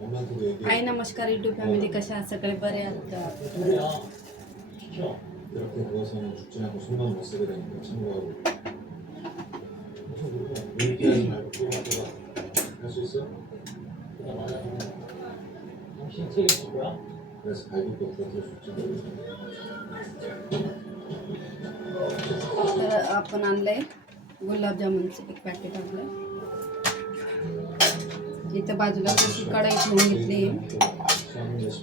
엄마한테도 얘기해. हाय नमस्कार YouTube family कशा आहात सगळे बरे आहात का 누구야? 시켜. 이렇게 누워서는 죽지 않고 손만 못 쓰게 되니까 참고하고. 무슨 누구야? 얘기하지 말고 들어가다가 할수 있어? 내가 말하는 당신 책임질 거야? 그래서 발굽도 없어서 죽지 तर आपण आणलंय गुलाबजामुनचं एक पॅकेट आपलं इथं बाजूला तशी कढाई ठेवून घेतली.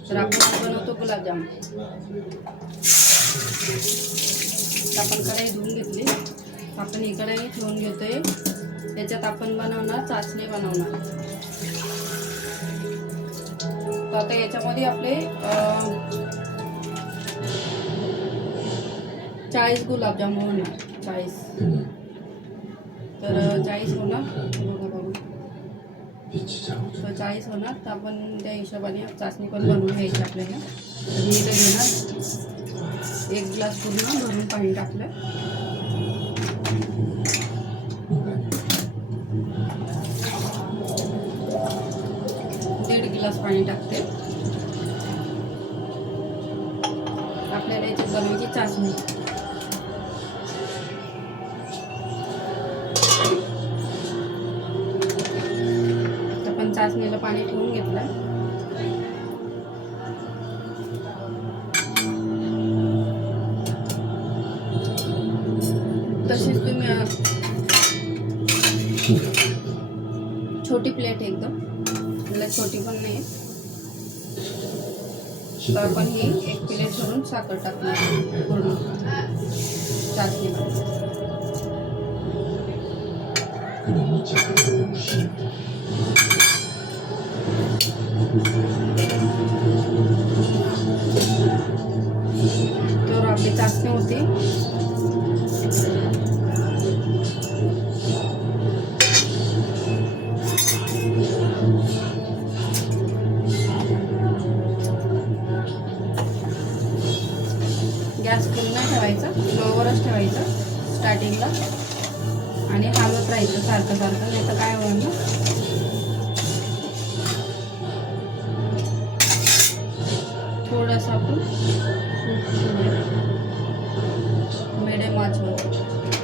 तर आपण बनवतो गुलाबजाम आपण कढाई धुवून घेतली. आपण ही कढाई ठेवून घेतोय. त्याच्यात आपण बनवणार चाचणी बनवणार. तर आता याच्यामध्ये आपले चाळीस गुलाबजाम होणार. चाळीस. तर चाळीस होणार. तो चाळीस होणार तर आपण त्या हिशोबाने चाचणी पण बनवून घ्यायची आपल्याला मी घेणार एक ग्लास पूर्ण भरून पाणी टाकलं दीड ग्लास पाणी टाकते आपल्याला याची बनवायची चाचणी पाणी ठेवून घेतलं. तशीच तुम्ही छोटी प्लेट एकदम. म्हणजे छोटी पण नाही आपण ही एक प्लेट भरून साखर टाकणार पूर्ण. चाचणी तर आपली चाचणी होती. गॅस कमी नाही ठेवायचा लोवरच ठेवायचं स्टार्टिंगला आणि हालत राहायचं सारखं सारखं नाही तर काय होणार ना? ऐसा सापू मेरे माँ छोड़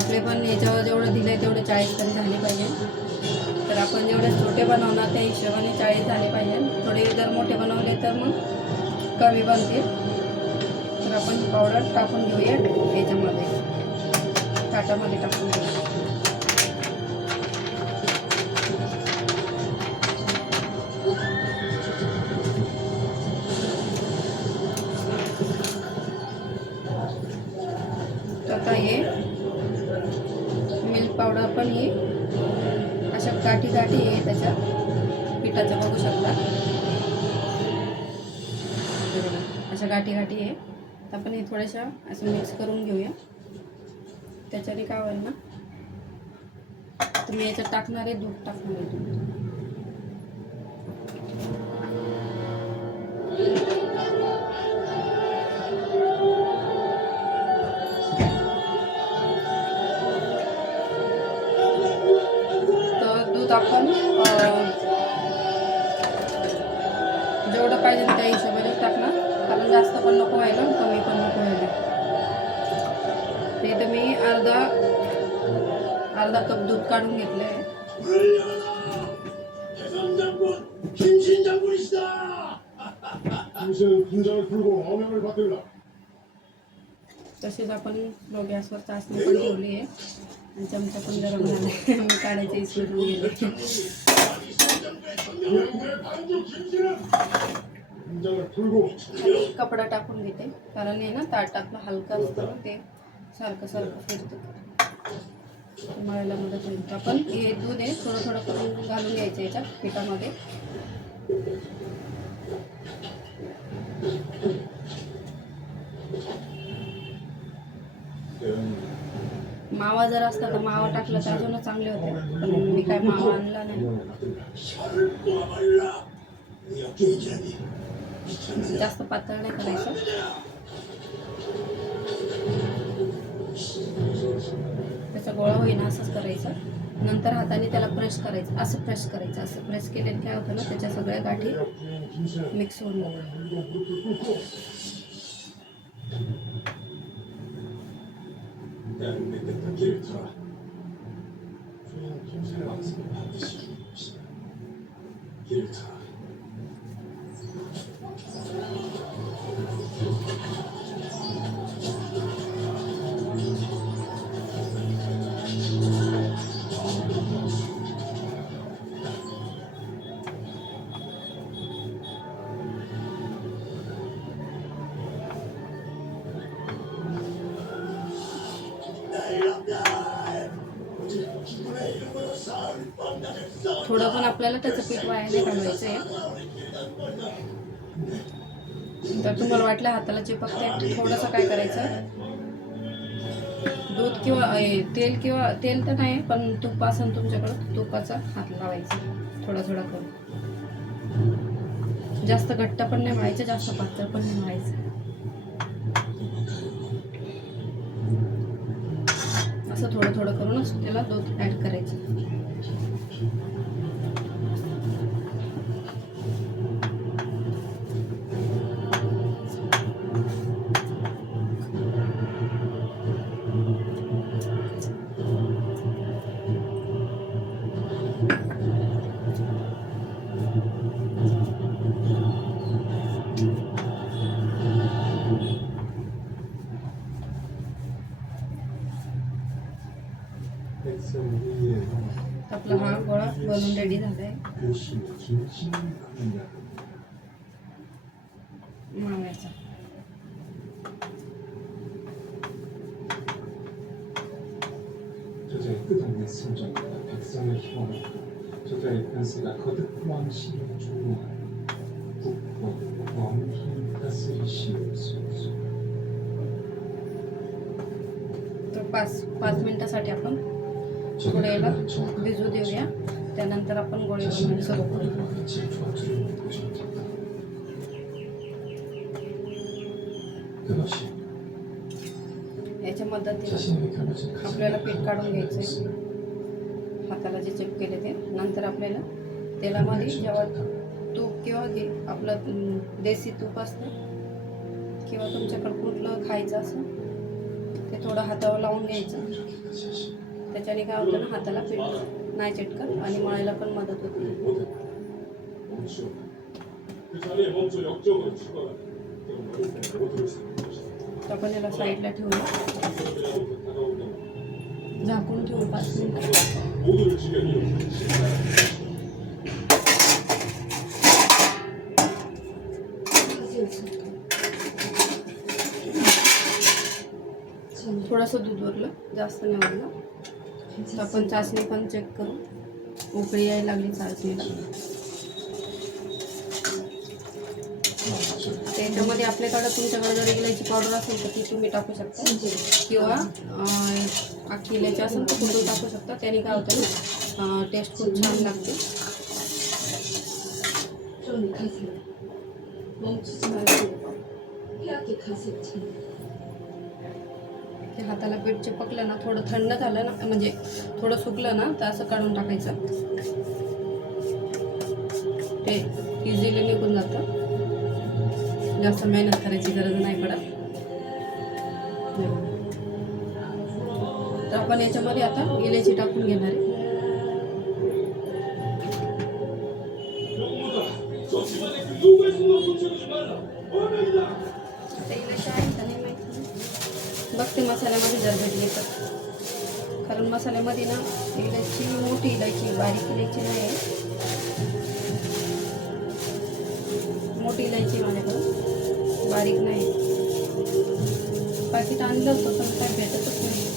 आपले पण याच्यावर जेवढं दिलं आहे तेवढे चाळीस तरी झाले पाहिजे. तर आपण जेवढे छोटे बनवणार त्या हिशोबाने चाळीस झाले पाहिजे. थोडे जर मोठे बनवले तर मग कमी बनतील. तर आपण पावडर टाकून घेऊया. याच्यामध्ये. ताटामध्ये टाकून घेऊया. गाठी गाठी आहे. तर आपण हे थोड्याशा असं मिक्स करून घेऊया. त्याच्याने काय होईल ना तुम्ही याच्यात टाकणार आहे दूध टाकणार आहे दूध तर दूध आपण जेवढं पाहिजे त्या हिशोबाने पण नको व्हायला कमी पण नको व्हायला. ते तर मी अर्धा अर्धा कप दूध काढून घेतलं आहे तसेच आपण लो गॅसवर चाचणी पण ठेवली आहे. आणि चमचा पण गरम झाला मी काढायचे विसरून गेले खाली कपडा टाकून घेते. कारण हे ना ताटातलं हलकं असतं ते सारखं सारखं फिरतं. मळायला मदत होईल. आपण हे दूध आहे थोडं थोडं करून घालून घ्यायचं याच्या पिठामध्ये. मावा जर असता तर मावा टाकला तर अजूनच चांगले होते. मी काय मावा आणला नाही. जास्त पातळ नाही करायचं. त्याचा गोळा होईना असंच करायचं. नंतर हाताने त्याला प्रेस करायचं असं प्रेस करायचं असं प्रेस केल्याने काय होतं ना त्याच्या सगळ्या गाठी मिक्स होऊन जातात. त्याचं पीठ वाया नाही घालवायचं आहे तर तुम्हाला वाटलं हाताला चिपकते थोडंसं काय करायचं? दूध किंवा ए, तेल किंवा तेल तर नाही पण तूप असेल तुमच्याकडं तुपाचा हात लावायचा. थोडा थोडा करून. जास्त घट्ट पण नाही व्हायचं जास्त पातळ पण नाही व्हायचं. असं थोडं थोडं करूनच त्याला दूध ॲड करायचं. आपला हा गोळा बनून रेडी झाला आहे 열심히 김치를 먹는다. माव्याचा 저자의 끝없는 순종과 백성의 희망을 저자의 권세가 거듭 왕실을 주무하여 국고 왕히 다스리시옵소서. तर पाच पाच मिनिटासाठी आपण गोळ्याला भिजू देऊया. त्यानंतर आपण गोळे बनवून सुरू करू याच्या मदतीने आपल्याला पीठ काढून घ्यायचं हाताला जे चेक केले ते. नंतर आपल्याला तेलामध्ये जेव्हा तूप किंवा घे आपलं देसी तूप असतं किंवा तुमच्याकडं कुठलं खायचं असं ते थोडं हातावर लावून घ्यायचं. त्याच्याने काय होतं ना हाताला पीठ नाही चटकत आणि मळायला पण मदत होते. आपण याला साईडला ठेवू झाकून ठेवू पाच मिनिट. थोडस दूध उरलं जास्त नाही उरलं आपण चाचणी पण चेक करू. उकळी यायला लागली चाचणीला. त्याच्यामध्ये आपल्याकडं तुमच्याकडे जर इलायची पावडर असेल तर ती तुम्ही टाकू शकता. किंवा अख्खी इलायची असेल तर कुठून टाकू शकता. त्याने काय होतं टेस्ट खूप छान लागते. 그 ते हाताला पीठ चिपकलं ना थोडं थंड झालं ना म्हणजे थोडं सुकलं ना तर असं काढून टाकायचं. ते इझिली निघून जातं. जास्त मेहनत करायची गरज नाही पडत. तर आपण याच्यामध्ये आता इलायची टाकून घेणार आहे. गरम मसाल्यामध्ये ना इलायची मोठी इलायची बारीक इलायची नाही आहे. मोठी इलायची माझ्याकडं बारीक नाही. पाकिट आणलं होतं पण काय भेटतच नाही.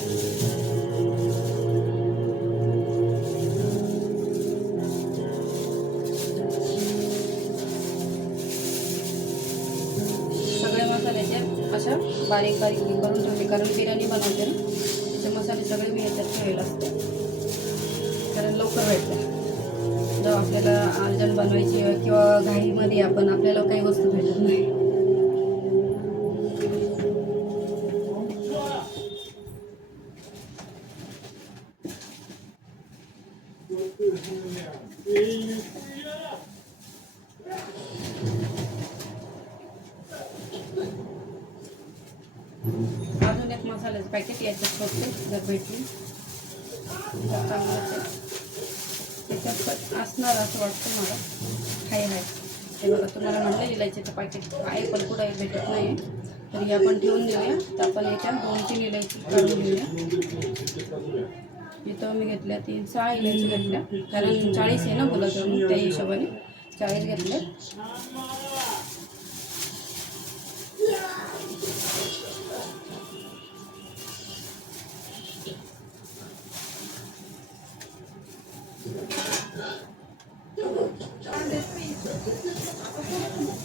सगळ्या मसाल्याच्या अशा बारीक बारीक करून ठेवते. कारण बिर्याणी बनवते ना. त्याचे सगळे मी याच्यात ठेवलेले असते. कारण लवकर भेटते. जेव्हा आपल्याला अर्जंट बनवायची किंवा घाईमध्ये आपण आपल्याला काही वस्तू भेटत नाही. अजून एक मसाल्याचं पॅकेट याच्यात फक्त जर भेटली तर चांगलंच त्याच्यात पण असणार असं वाटतं मला. हाय हाय. मला बघा तुम्हाला म्हटलं इलायचीचं पॅकेट आहे पण कुठं भेटत नाही. तर हे आपण ठेवून देऊया. तर आपण याच्या दोन तीन इलायची काढून घेऊया. इथं मी घेतल्या तीन सहा इलायची घेतल्या. कारण चाळीस आहे ना गुलाबजामुन त्या हिशोबाने चाळीस घेतल्या.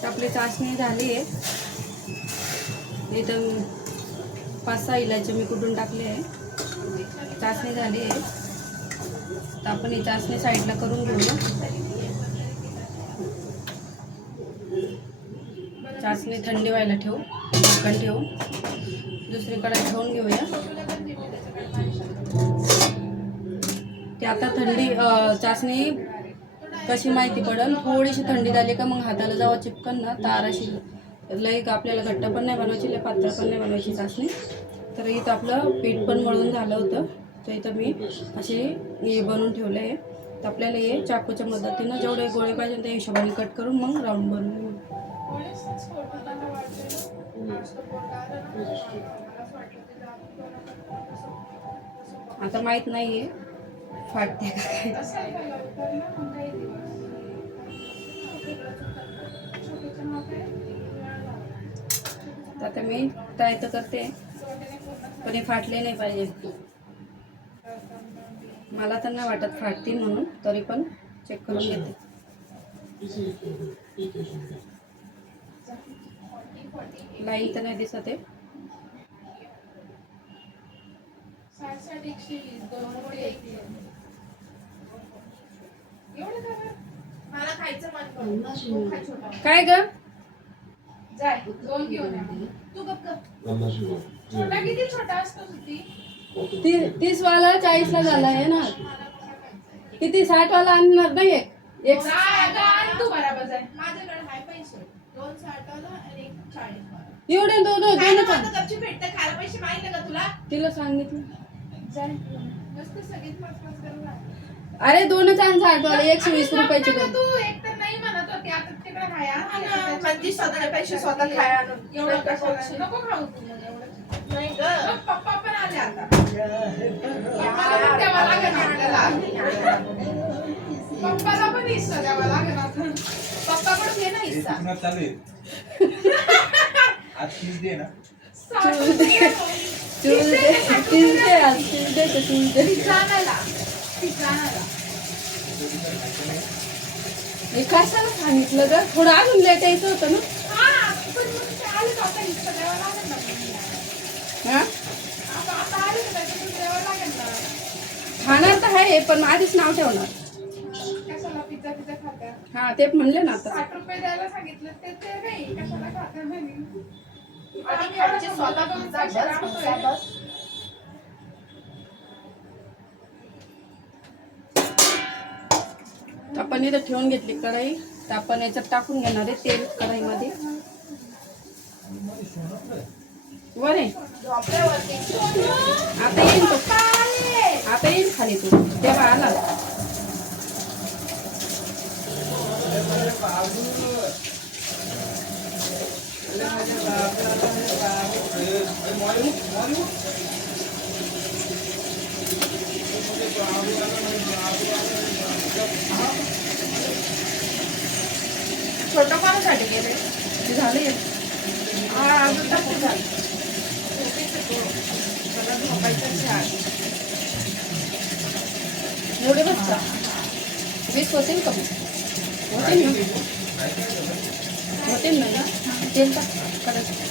तर आपली चाचणी झाली आहे. इथं पाच सहा इलायची मी कुठून टाकले आहे. चाचणी झाली आहे. तर आपण ही चाचणी साईडला करून घेऊया. चाचणी थंडी व्हायला ठेवू ढक्कन ठेवू. दुसरीकडे ठेवून घेऊया. ते आता थंडी चाचणी कशी माहिती पडल? थोडीशी थंडी झाली का मग हाताला जावा चिपकन ना तार अशी लई का आपल्याला घट्ट पण नाही बनवायची लई पात्र पण नाही बनवायची चाचणी तर इथं आपलं पीठ पण मळून झालं होतं. तर इथं मी असे हे बनवून ठेवलं आहे तर आपल्याला हे चाकूच्या मदतीनं जेवढे गोळे पाहिजे त्या हिशोबाने कट करून मग राऊंड बनवून घेऊ. आता माहीत नाही आहे फाटते. काय तर आता मी ट्राय तर करते. पण हे फाटले नाही पाहिजे. मला तर नाही वाटत फाटतील म्हणून तरी पण चेक करून घेते. लाईन तर नाही दिसत आहे. मला खायचं मन करतं. पन्नास तू खा छोटा. काय ग? जाय दोन घेऊन ये. तू गप छोटा किती छोटा असतो तीस वाला चाळीस ला झाला आहे ना? किती साठ वाला आणणार नाही एक? तू बराबर जाय. माझ्याकडे हाय पैसे. दोन साठ वाला आणि एक चाळीस वाला एवढे दोन भेटतं. खायला पैसे माहिती का तुला? तिला सांगितलं. अरे दोनच आण साठ वाले एकशे वीस रुपयाचे दोन. तू एक तर नाही म्हणत होती आता तिकडे खाया म्हणजे पैसे स्वतः खाया आणून एवढं कसं नको खाऊ तू मग एवढं. नाही ग. पप्पा पण आले आता. पप्पाला पण द्यावं लागेल आपल्याला. पप्पाला पण हिस्सा द्यावा लागेल आता. पप्पा पण घे ना हिस्सा. पुन्हा चालू आहे. आज तीस दे ना? ट्यूजडे ट्यूजडे आज ट्यूजडे का ट्यूजडे हे कशाला सांगितलं ग? थोडं अजून लेट यायचं होतं ना? हा. हा? खाणार तर आहे पण आधीच नाव ठेवणार. हा ते म्हणले ना आता. साठ रुपये द्यायला सांगितलं ते नाही कशाला खात्या आणि स्वतः. आपण इथं ठेवून घेतली कढई. तर आपण याच्यात टाकून घेणार आहे तेल कढईमध्ये. वर. आहे आता येईन तो. आता येईन खाली तू. तेव्हा आला छोटं कोणासाठी गेले झाले हा अजून टाकून झालं. मला झोपायचं छान एवढे बस का वीस होतील कमी मग होतील ना? होतील ना? तेल का करायचं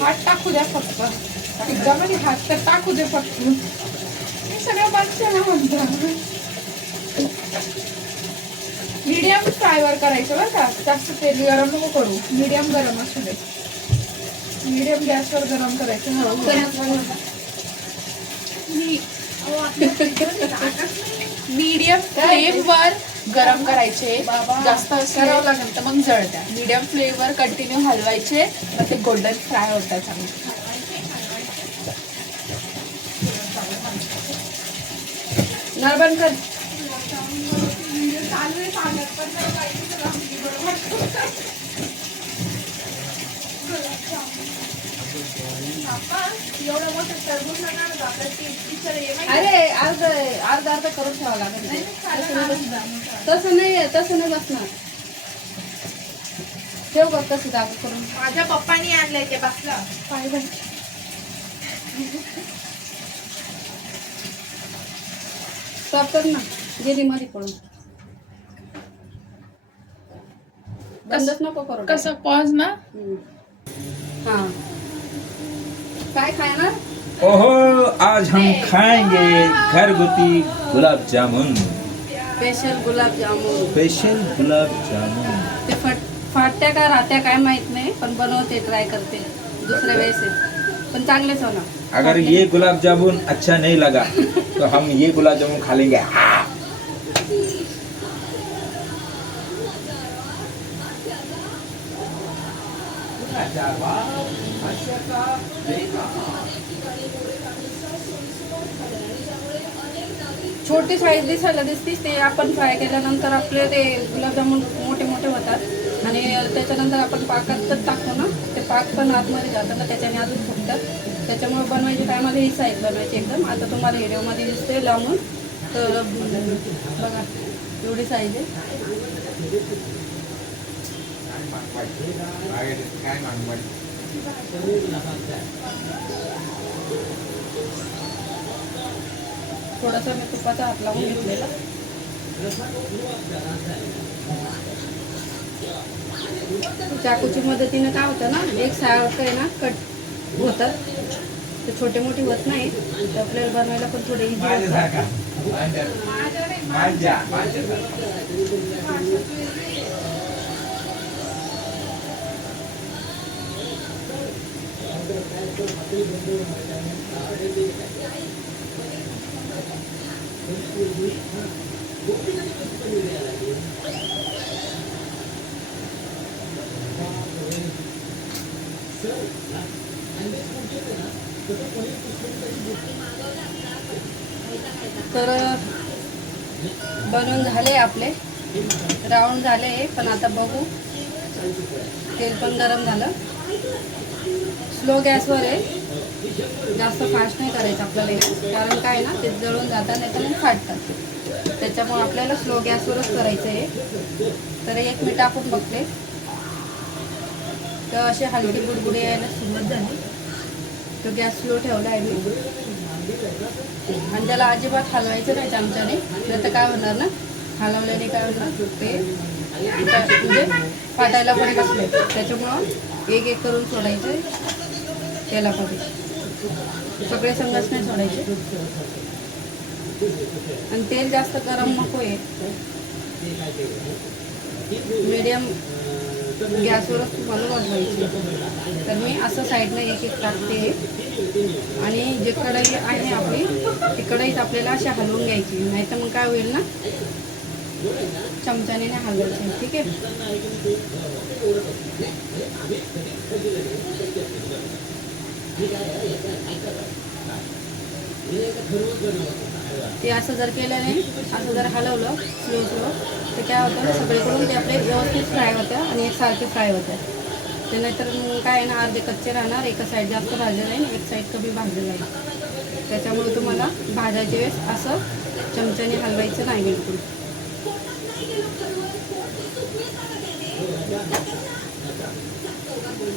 हात टाकू द्या फक्त. पिझ्झामध्ये हात तर टाकू दे फक्त. मी सगळं बघते म्हणतो. मीडियम फ्रायवर करायचं बरं का? जास्त तेल गरम नको करू. मीडियम गरम असू दे. मीडियम गॅसवर गरम करायचं. मीडियम फ्लेमवर गरम करायचे जास्त करावं लागेल तर मग जळत्या. मीडियम फ्लेमवर कंटिन्यू हलवायचे मग ते गोल्डन फ्राय होतात चांगले. नळ बंद कर टरबूज लागणार होतं आपल्याला ते टीचर हे माहिती अरे अर्ध अर्ध अर्ध करून ठेवावं लागेल. तसं नाही तसं नाही बसणार. ठेव बघ कसं जागा करून. माझ्या पप्पानी आणलंय ते बसला. पाय. स्टॉप कर ना. गेली मध्ये पडून बंदच नको करू. कसं पॉज ना. हा. काय ओहो आज हम खाएँगे घरगुती gulab jamun. Special gulab jamun special gulab jamun. ते फट फाटत्या का राहत्या काय माहित नाही पण बनवते ट्राय करते दुसऱ्या वेळेस. पण चांगलेच होणार अगर ये गुलाब जामुन अच्छा नहीं लगा तो हम ये गुलाब जामुन खा लेंगे। हाँ। छोटी साईज दिसायला दिसतीस ते आपण फ्राय केल्यानंतर आपले ते गुलाबजामुन मोठे मोठे होतात. आणि त्याच्यानंतर आपण पाकात तर टाकतो ना ते पाक पण आतमध्ये जातं ना त्याच्याने अजून फुटतात त्याच्यामुळे बनवायची टायमाला ही साईज बनवायची एकदम. आता तुम्हाला व्हिडिओमध्ये दिसते लावून. तर बघा एवढी साईज आहे. थोडासा मी तुपाचा हात लावून घेतलेला. चाकूची मदतीने काय होतं ना एक सारखं आहे ना कट होतात. ते छोटे मोठे होत नाही. तर आपल्याला बनवायला पण थोडे इझी होतं तर बनवून झाले आपले. राऊंड झाले पण आता बघू. तेल पण गरम झालं. स्लो गॅसवर आहे. जास्त फास्ट नाही करायचं आपल्याला कारण काय ना ते जळून जातात नाही तर फाटतात. त्याच्यामुळे आपल्याला स्लो गॅसवरच करायचं आहे. तर एक मी टाकून बघते. तर असे हलके बुडबुडे यायला सुरुवात झाली. तो गॅस स्लो ठेवला आहे मी. आणि त्याला अजिबात हलवायचं नाही चमच्याने. नाही तर काय होणार ना? हलवल्याने काय होणार? ते म्हणजे फाटायला पण बसले. त्याच्यामुळं एक एक करून सोडायचं तेलामध्ये सगळे संघच नाही सोडायचे. आणि तेल जास्त गरम नको आहे मीडियम गॅसवरच तुम्हाला बनवायची तर मी असं साईडनं एक एक टाकते. आणि जे कढई आहे आपली ती कढईत आपल्याला अशी हलवून घ्यायची. नाही तर मग काय होईल ना? चमच्याने नाही हलवायची. ठीक आहे? ते असं जर केलं नाही असं जर हलवलं स्लो स्लो तर काय होतं सगळीकडून ते आपले व्यवस्थित फ्राय होतं आणि एकसारखे फ्राय होतं ते नाहीतर मग काय आहे ना अर्धे कच्चे राहणार एका साईड जास्त भाजले जाईल एक साईड कमी भाजले जाईल त्याच्यामुळे तुम्हाला भाजायच्या वेळेस असं चमच्याने हलवायचं नाही बिलकुल.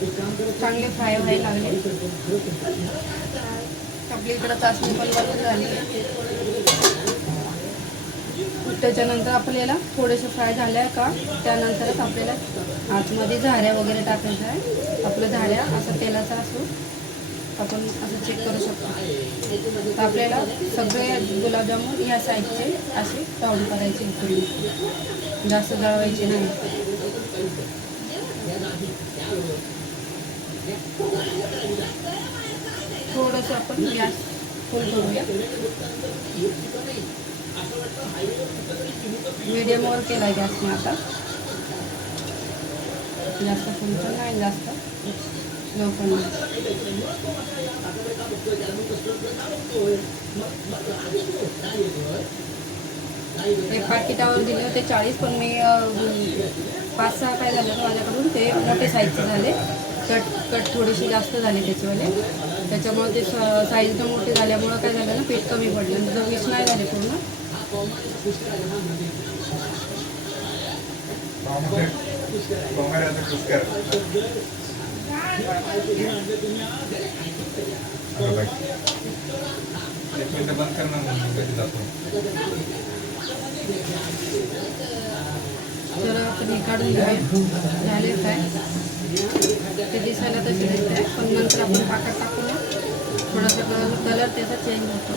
चांगले फ्राय व्हायला लागले. आपली इकडं चाचणी पण बनवून झाली त्याच्यानंतर आपल्याला थोडेसे फ्राय झाल्या का त्यानंतरच आपल्याला आतमध्ये झाऱ्या वगैरे टाकायचं आहे. आपलं झाऱ्या असं तेलाचा असो आपण असं चेक करू शकतो. तर आपल्याला सगळे गुलाबजामुन या साईजचे असे टाऊन करायचे जास्त जळवायचे नाही थोडंसं आपण गॅस फुल करूया मीडियमवर केला गॅस मी आता. जास्त फुल पण नाही जास्त. लवकर पण एक पाकिटावर दिले होते चाळीस पण मी पाच सहा काय झाले माझ्याकडून ते मोठे साईजचे झाले. कट कट थोडीशी जास्त झाली त्याच्यावाले त्याच्यामुळे ते साईज मोठे झाल्यामुळं काय झालं ना पीठ कमी पडलं. जर वीस नाही झाले पूर्ण. बंद करणार तर आपण हे काढून झाले काय? ते दिसायला तसे दिसत. आहे पण नंतर आपण पाकात टाकूया थोडासा कलर कलर त्याचा चेंज होतो.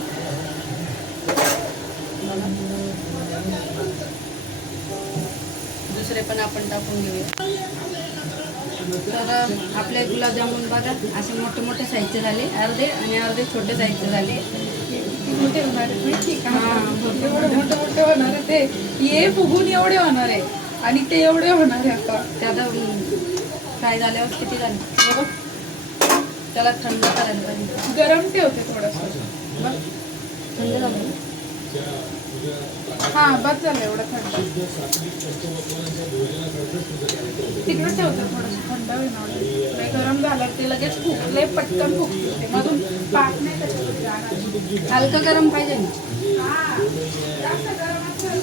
दुसरे पण आपण टाकून घेऊया. तर आपले गुलाबजामुन बघा असे मोठे मोठे साईजचे झाले. अर्धे आणि अर्धे छोटे साईजचे झाले. मोठे होणार हां, एवढे मोठे मोठे होणार ते. ये फुगून एवढे होणार आहे. आणि ते एवढे होणार आहे आता. त्यात फ्राय झाल्यावर किती झाले? हे बघ. त्याला थंड करायला पाहिजे. गरम ठेवते थोडंसं. बघ. थंड झालं हा बस झालं एवढं थंड. तिकडे ठेवते थोडंसं. थंड होईल गरम झालं ते लगेच फुगले पटकन फुगते. ते मधून पाक नाही जाणार हलकं गरम पाहिजे ना? हा जास्त गरम असेल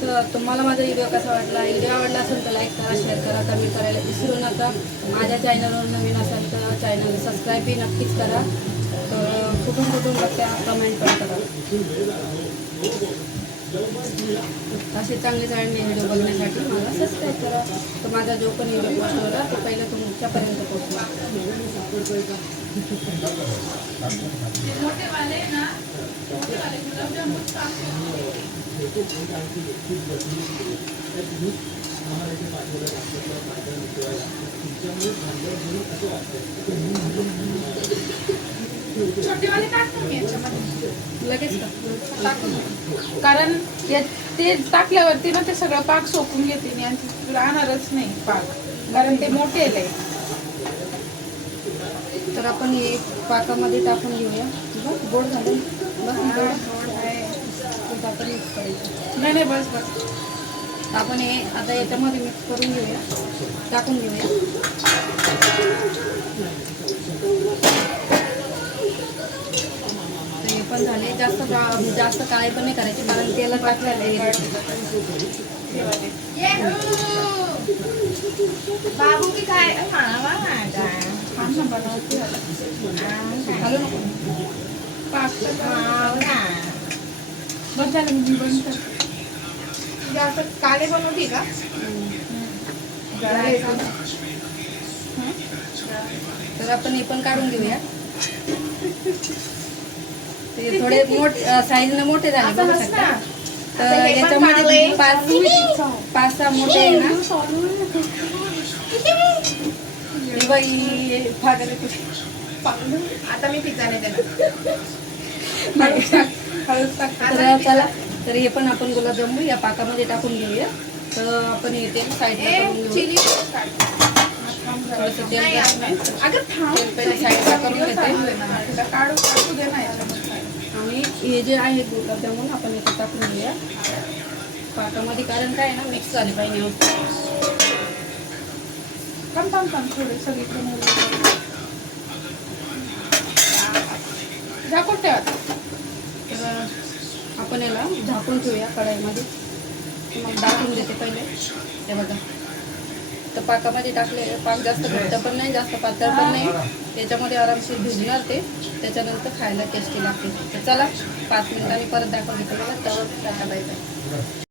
तर तुम्हाला माझा व्हिडिओ कसा वाटला? व्हिडिओ आवडला असेल तर लाईक करा शेअर करा कमेंट करायला विसरू नका. माझ्या चॅनलवर नवीन असाल तर चॅनल सबस्क्राईबही नक्कीच करा. तर कुठून कुठून बघा कमेंट पण करा. असे चांगले चांगले व्हिडिओ बघण्यासाठी मला सबस्क्राईब करा. तर माझा जो पण व्हिडिओ पोस्ट होता तो पहिला तुमच्यापर्यंत पोहोचला ते मोठेवाले ना मोठेवाले गुलाबजामुन टाकून छोटेवाले टाकतो मी याच्यामध्ये लगेच टाकून कारण या ते टाकल्यावरती ना ते सगळं पाक सोकून घेते आणि राहणारच नाही पाक कारण ते मोठे आहे लय. तर आपण हे पाकामध्ये टाकून घेऊया. बघ गोड झालं. बघ हा, गोड. गोड आहे. ते आपण मिक्स करायचं. नाही नाही बस बस. आपण हे आता याच्यामध्ये मिक्स करून घेऊया. टाकून घेऊया. तर हे पण झाले. जास्त जास्त काळे पण नाही करायचे कारण तेला टाकलेलं बाबू की काय? बस झालं मी काळे बनवते का. तर आपण हे पण काढून घेऊया ते थोडे मोठ साईजने मोठे झाले बघू. शकता तर याच्यामध्ये. पाच पाच सहा मोठे आहे ना हे बाई फागरे आता मी पिझ्झा नाही देणार. टाक. तर चला तर हे पण आपण गुलाबजामुन या पाकामध्ये टाकून घेऊया. तर आपण हे तेल साईडला. आणि हे जे आहे गुलाबजामुन आपण इथे टाकून घेऊया. पाकामध्ये कारण काय ना मिक्स झाले पाहिजे. थांब थांब थांब थोडे सगळीकडे मुलं. झाकून ठेवा तर आपण याला झाकून ठेवूया कढाईमध्ये. मग टाकून देते पहिले. हे बघा. तर पाकामध्ये टाकले पाक जास्त घट्ट पण नाही जास्त पातळ पण नाही. त्याच्यामध्ये आरामशीर भिजणार ते. त्याच्यानंतर खायला टेस्टी लागते. तर चला पाच मिनिटांनी परत दाखवते तुम्हाला. तवर टाकायचं